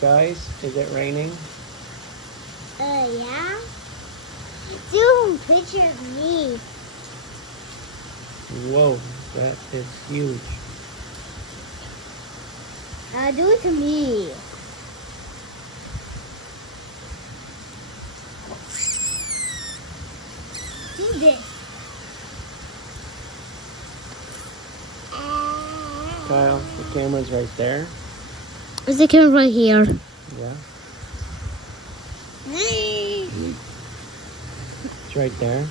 Guys, is it raining? Yeah. Do a picture of me. Whoa, that is huge. Do it to me. Do this. Kyle, the camera's right there. Is the camera right here? Yeah. It's right there.